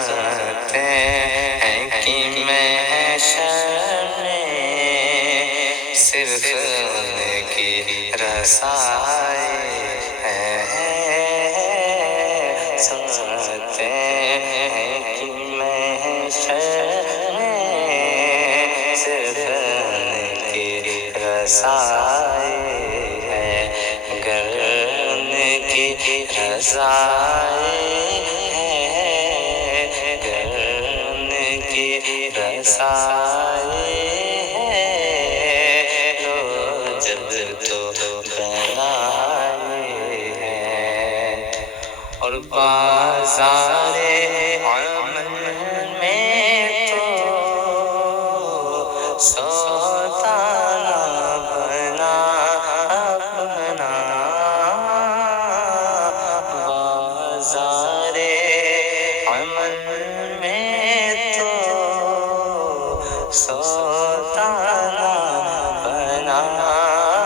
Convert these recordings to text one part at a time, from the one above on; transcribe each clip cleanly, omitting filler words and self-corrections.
سنتے ہیں کہ محشر میں صرف ان کی رسائی ہے، سنتے ہیں کہ محشر میں صرف ان کی رسائی ہے، گر ان کی رسائی ہے، گر ان کی رسائی ہے، لو جب تو بنائی ہے، اور بازار عمل میں تو سودا نہ بنا اپنا، بازار عمل میں تو سودا نہ بنا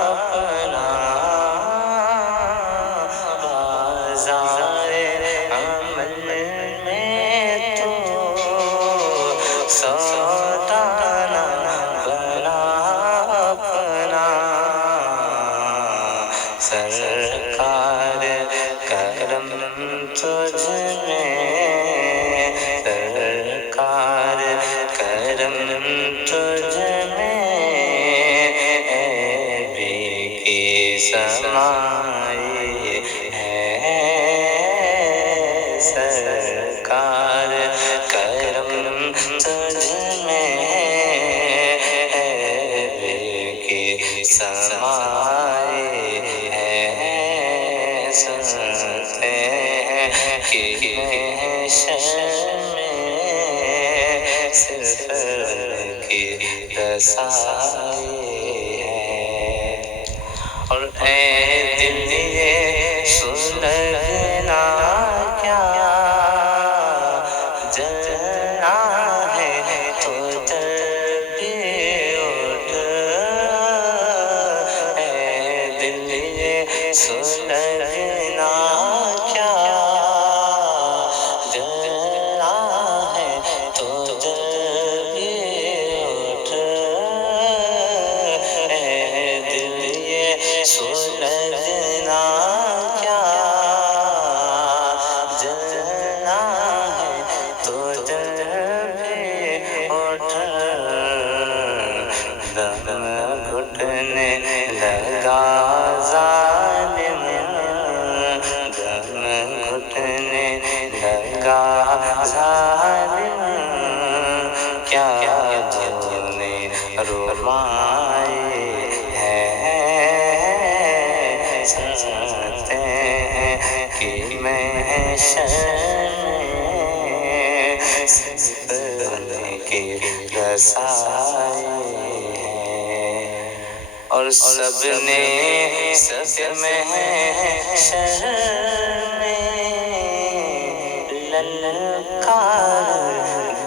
اپنا، بازار عمل میں تو سودا نہ بنا اپنا، سرکار کرم تجھ میں، سرکار کرم تجھ میں، بھی کی سمائی ہے، سرکار کرم تجھ میں، بھی کی سمائی ہے، سنتے ہیں کہ محشر میں صرف ان کی رسائی ہے، اور اے دل یہ سن لینا کیا جلنا ہے تو جلدی اٹھ، اے دل یہ سن لینا کیا جلنا ہے تو جلدی اٹھ، اے دل یہ سن لینا کیا جلنا ہے تو جلدی اٹھ، دم گھٹنے لگا ظالم، دم گھٹنے لگا ظالم، کیا تو نے رمائی ہے، سنتے ہیں کہ محشر میں صرف ان کی رسائی ہے، اور سب نے سب محشر میں للکار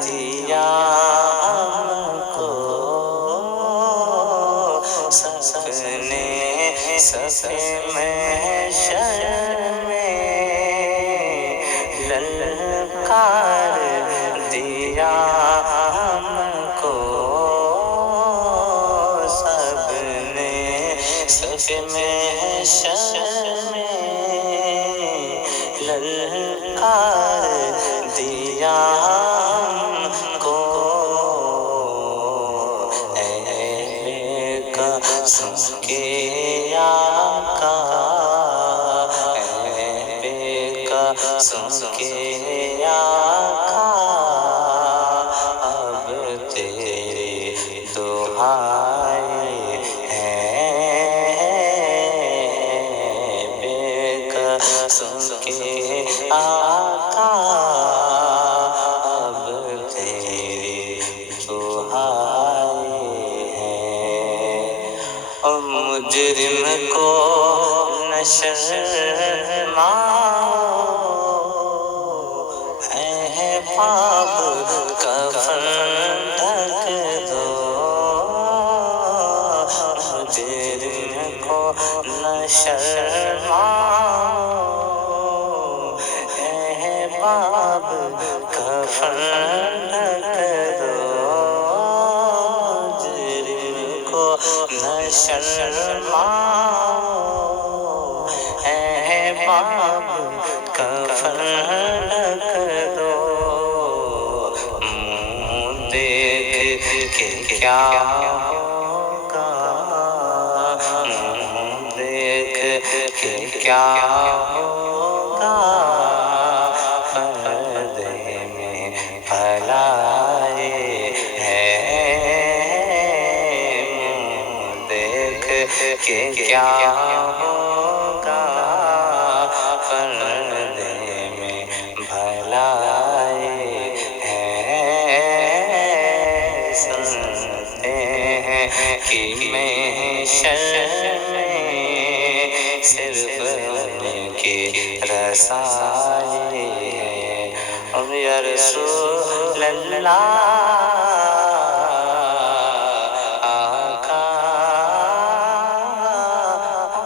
دیا ہم کو، سب نے سب محشر میں للکار دیا ہم کو، سب نے سب محشر میں للکار دیا ہم کو، اے بے قسم کے آقا، اے بے قسم کے آقا، اب تیری دعائی ہے، بے قسم کے آقا، اب تیری دعائی ہے، اور مجرم کو نشرما ہے پاپ کفن ڈھک دو، مجرم کو نشرما ہے پاپ کفن کفن ڈھک دو، جرم کو نہ شرماؤ، اے باپ کفن ڈھک دو، منہ دیکھ کے کیا ہوگا، منہ دیکھ کے کیا ہوگا، پردے میں پھیلائے ہے، منہ دیکھ کے کیا ہوگا، پردے میں بھلائے ہے، سنتے ہیں کہ محشر میں صرف ان کی رسائی ہے، اور یا رسول اللہ آقا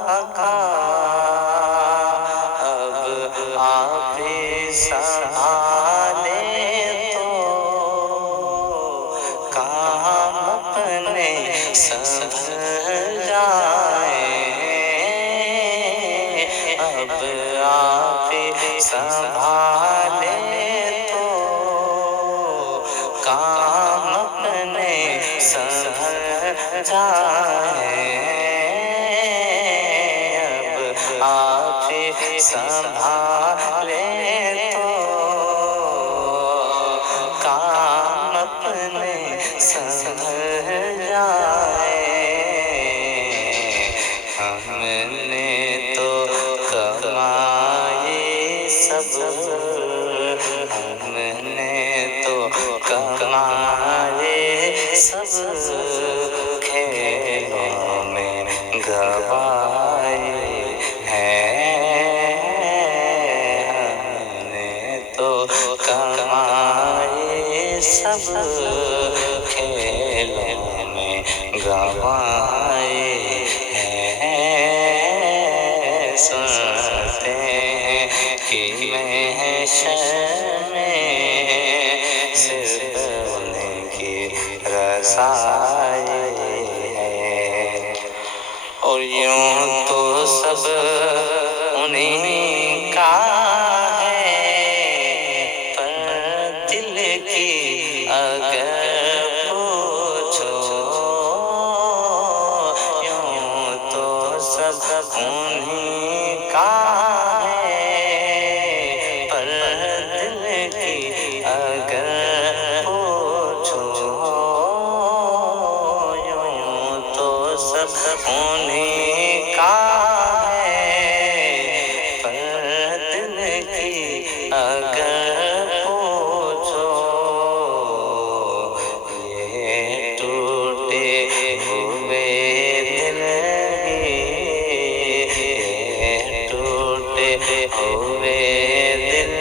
آقا، اب آپ ہی سنبھالیں تو کام اپنے سنبھل جائیں، اب آپ ہی سنبھالیں تو کام اپنے سنبھل جائیں، اب آپ ہی سنبھالیں تو کام اپنے سنبھل جائیں، ہم نے تو کمائی سب، ہم نے تو کمائی سب، کھیلوں میں گوائی ہے، ہم نے تو کمائی سب، کھیلوں میں گوائی ہے، سنتے ہیں کہ محشر میں صرف ان کی رسائی ہے، اور یوں تو سب انہیں کا ہے، پر دل کی اگر پوچھو، یوں تو سب انہیں کا ہے، پر دل کی اگر پوچھو، یوں تو سب انہیں کا ہے، پر دل کی اگر پوچھو، یہ ٹوٹے ہوئے دل ہی، یہ ٹوٹے ہوئے دل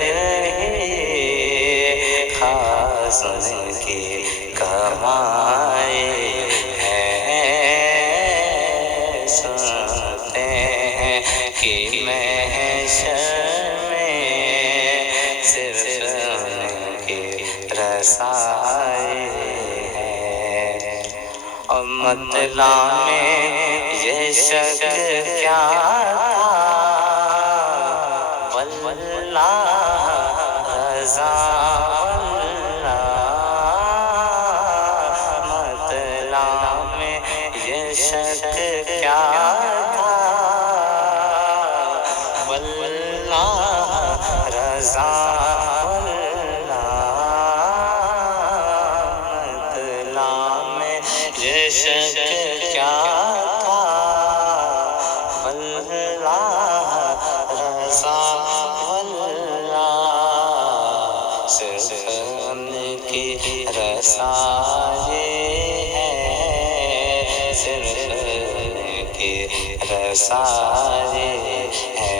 ہی خاص ان کی کمائی ہے، سنتے ہیں کہ محشر میں صرف ان کی رسائی ہے، اور مطلع میں یہ شک کیا تھا، واللہ رضا واللہ، مطلع میں یہ شک کیا تھا، واللہ رضا واللہ، مطلع میں یہ شک کیا تھا، واللہ رضا واللہ، صرف ان کی رسائی ہے، صرف ان کی رسائی ہے،